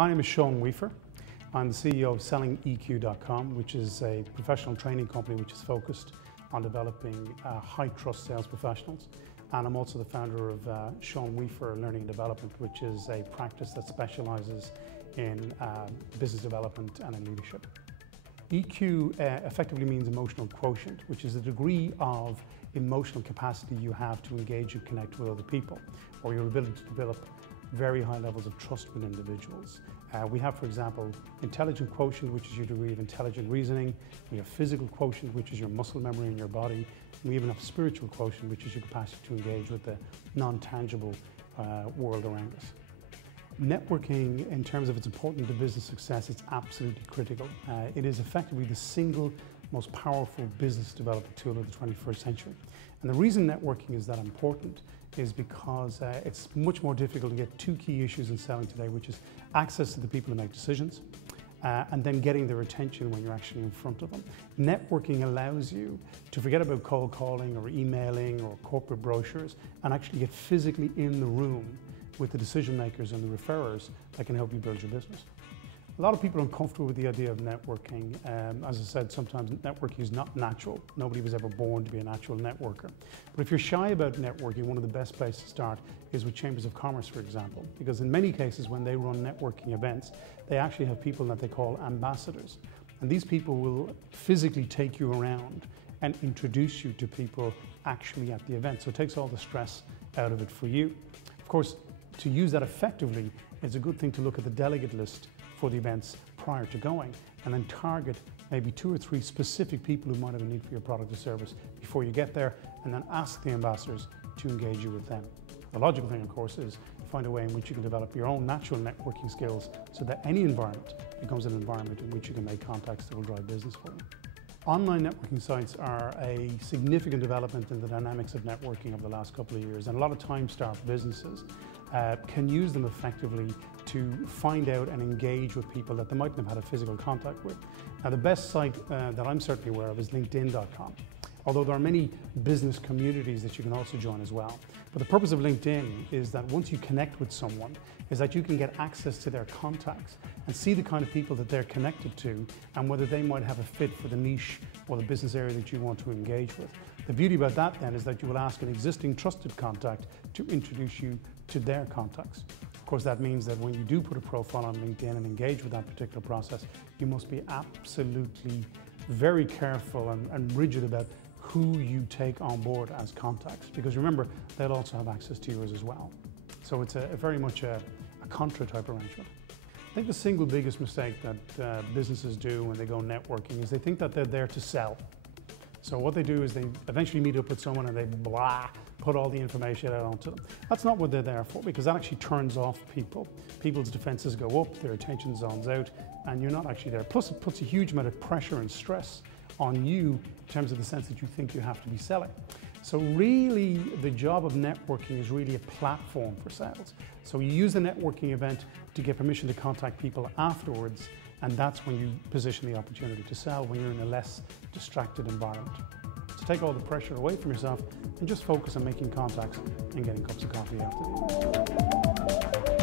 My name is Sean Weafer. I'm the CEO of sellingeq.com, which is a professional training company which is focused on developing high-trust sales professionals. And I'm also the founder of Sean Weafer Learning and Development, which is a practice that specializes in business development and in leadership. EQ effectively means emotional quotient, which is a degree of emotional capacity you have to engage and connect with other people, or your ability to develop very high levels of trust with individuals. We have, for example, intelligent quotient, which is your degree of intelligent reasoning. We have physical quotient, which is your muscle memory in your body. And we even have spiritual quotient, which is your capacity to engage with the non-tangible world around us. Networking, in terms of its importance to business success, it's absolutely critical. It is effectively the single most powerful business development tool of the 21st century. And the reason networking is that important is because it's much more difficult to get two key issues in selling today, which is access to the people who make decisions and then getting their attention when you're actually in front of them. Networking allows you to forget about cold calling or emailing or corporate brochures and actually get physically in the room with the decision makers and the referrers that can help you build your business. A lot of people are uncomfortable with the idea of networking. As I said, sometimes networking is not natural. Nobody was ever born to be a natural networker. But if you're shy about networking, one of the best places to start is with chambers of commerce, for example, because in many cases when they run networking events, they actually have people that they call ambassadors. And these people will physically take you around and introduce you to people actually at the event. So it takes all the stress out of it for you. Of course, to use that effectively, it's a good thing to look at the delegate list for the events prior to going, and then target maybe 2 or 3 specific people who might have a need for your product or service before you get there, and then ask the ambassadors to engage you with them. The logical thing, of course, is find a way in which you can develop your own natural networking skills so that any environment becomes an environment in which you can make contacts that will drive business for you. Online networking sites are a significant development in the dynamics of networking over the last couple of years, and a lot of time-starved businesses can use them effectively to find out and engage with people that they mightn't have had a physical contact with. Now, the best site that I'm certainly aware of is LinkedIn.com, although there are many business communities that you can also join as well. But the purpose of LinkedIn is that once you connect with someone, is that you can get access to their contacts and see the kind of people that they're connected to and whether they might have a fit for the niche or the business area that you want to engage with. The beauty about that then is that you will ask an existing trusted contact to introduce you to their contacts. Of course, that means that when you do put a profile on LinkedIn and engage with that particular process, you must be absolutely very careful and rigid about who you take on board as contacts, because remember, they'll also have access to yours as well. So it's very much a contra type arrangement. I think the single biggest mistake that businesses do when they go networking is they think that they're there to sell. So what they do is they eventually meet up with someone and they put all the information out onto them. That's not what they're there for, because that actually turns off people. People's defenses go up, their attention zones out, and you're not actually there. Plus it puts a huge amount of pressure and stress on you in terms of the sense that you think you have to be selling. So really the job of networking is really a platform for sales. So you use the networking event to get permission to contact people afterwards, and that's when you position the opportunity to sell, when you're in a less distracted environment. So take all the pressure away from yourself and just focus on making contacts and getting cups of coffee after the event.